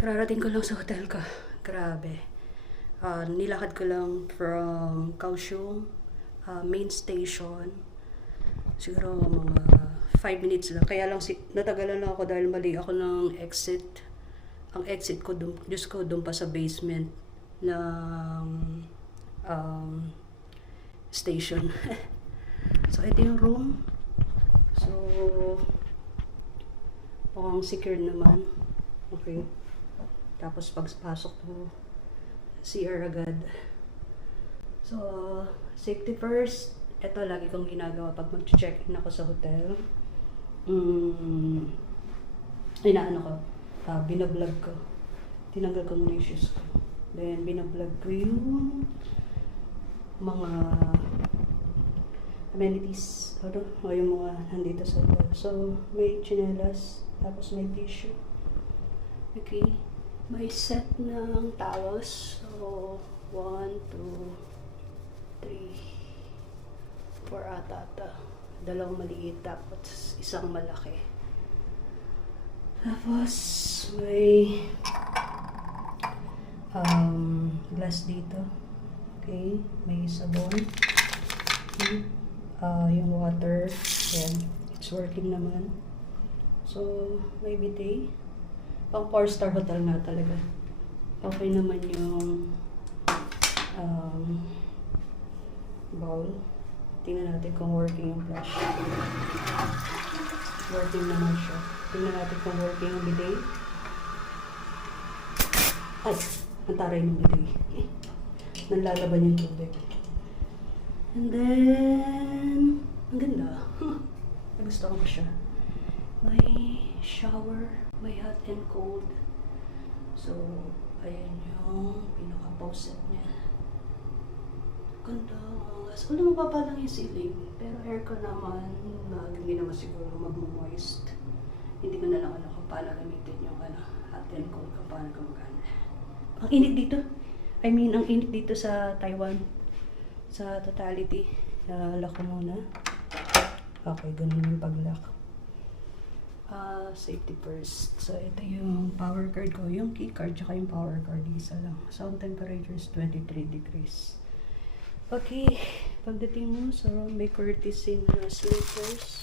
Kararating ko lang sa hotel ko. Grabe. Nilakad ko lang from Kaohsiung main station. Siguro mga 5 minutes lang. Kaya lang natagalan lang ako dahil mali ako ng exit. Ang exit ko, Diyos ko, doon pa sa basement ng station. So, ito yung room. So, mukhang secure naman. Okay. Tapos pagpasok mo, CR agad. So, safety first. Ito lagi kong ginagawa pag mag-check-in ako sa hotel. Inaano ko, binablog ko. Tinanggal ko muna yung shoes ko. Then, binablog ko yung mga amenities o yung mga nandito sa hotel. So, may chinelas, tapos may tissue. Okay. May set ng towels. So, 1, 2, 3, 4 ata. Dalawang maliit, tapos isang malaki. Tapos, may glass dito. Okay. May sabon. Yung water. Yan. It's working naman. So, may bidet. Pang 4-star hotel nga talaga. Okay naman yung bowl. Tingnan natin kung working yung flush. Working naman siya. Tingnan natin kung working yung bidet. Ay! Nantaray ng bidet. Nanlalaban yung tubig. And then, ang ganda. Nagustuhan ko siya. May shower. May hot and cold. So, ayan yung pinaka-faucet niya. Ganda. Alam mo, mababa lang yung ceiling. Pero aircon naman, hindi naman siguro mag-moist. Hindi ko na lang alam kung paano gamitin yung hot and cold, kung paano gumagana. Ang init dito. Ang init dito sa Taiwan. Sa totality. Lock ko muna. Okay, ganun yung pag-lock. Safety first. So, ito yung power card ko. Yung key card, tsaka yung power card. Isa lang. Sound temperature is 23 degrees. Okay. Pagdating mo sa room, may courtesy na slippers.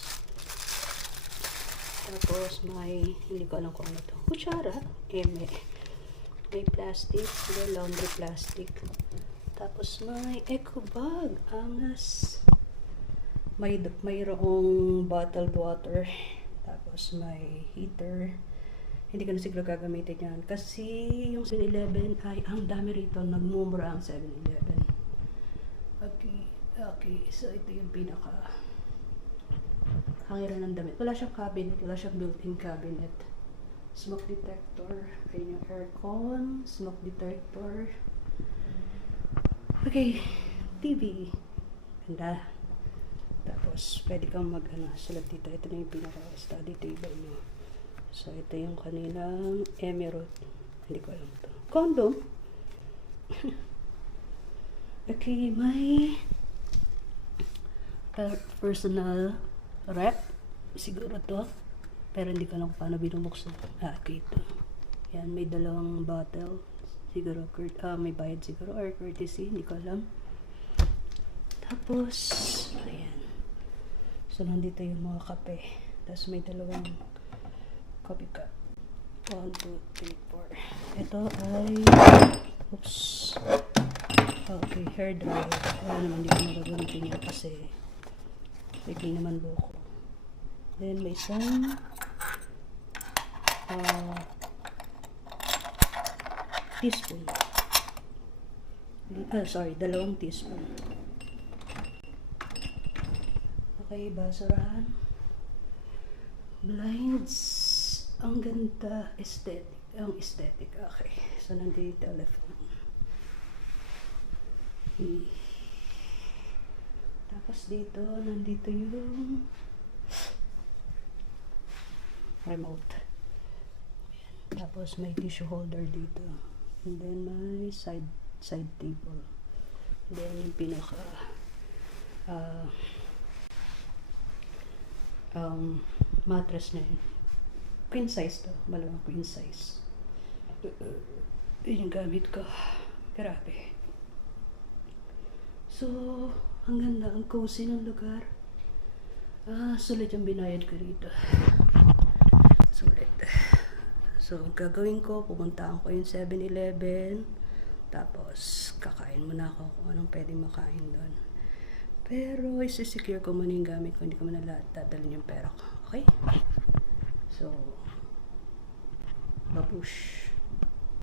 Tapos, hindi ko alam kung ano ito. Kutsara. May plastic. May laundry plastic. Tapos, may eco bag. Angas. Mayroong bottled water. Tapos may heater. Hindi ko na siguro gagamitin yan. Kasi yung 7-Eleven ay ang dami rito. Nagmumura ang 7-Eleven. Okay. So ito yung pinaka hangiran ng damit. Wala siyang cabinet. Wala siyang built-in cabinet. Smoke detector. Ayun yung aircon. Smoke detector. Okay. TV. Ganda. Tapos, pwede kang sulat dito. Ito na yung pinaka-study table mo. So, ito yung kanilang Emerald. Hindi ko alam ito. Condom. Okay, may personal rep. Siguro to. Pero hindi ko alam kung paano binubuksan. Okay, ito. Yan, may dalawang bottle. Siguro, may bayad siguro. Or courtesy, hindi ko alam. Tapos, ayan. So, nandito yung mga kape. Tapos, may dalawang coffee cup. 1, 2, 3, 4. Ito ay, oops. Okay, hair dryer. Wala naman, hindi ko magagamitin yun kasi bigay naman buko. Then, may isang teaspoon. Dalawang teaspoon. Okay, basurahan. Blinds. Ang ganda. Aesthetic. Ang aesthetic. Okay. So, nandito yung telephone. Tapos dito, nandito yung remote. Tapos may tissue holder dito. And then may side table. And then yung pinaka mattress na yun. Queen size to. Malamang queen size. Yun yung gamit ko. Grabe. So, ang ganda, ang cozy ng lugar. Sulit yung binayad ko rito. Sulit. So, ang gagawin ko, pupuntaan ko yung 7-Eleven. Tapos, kakain muna ako kung anong pwedeng makain doon. Pero, isi-secure ko muna yung gamit ko. Hindi ko muna lahat dadalhin yung pera ko. Okay? So, babush.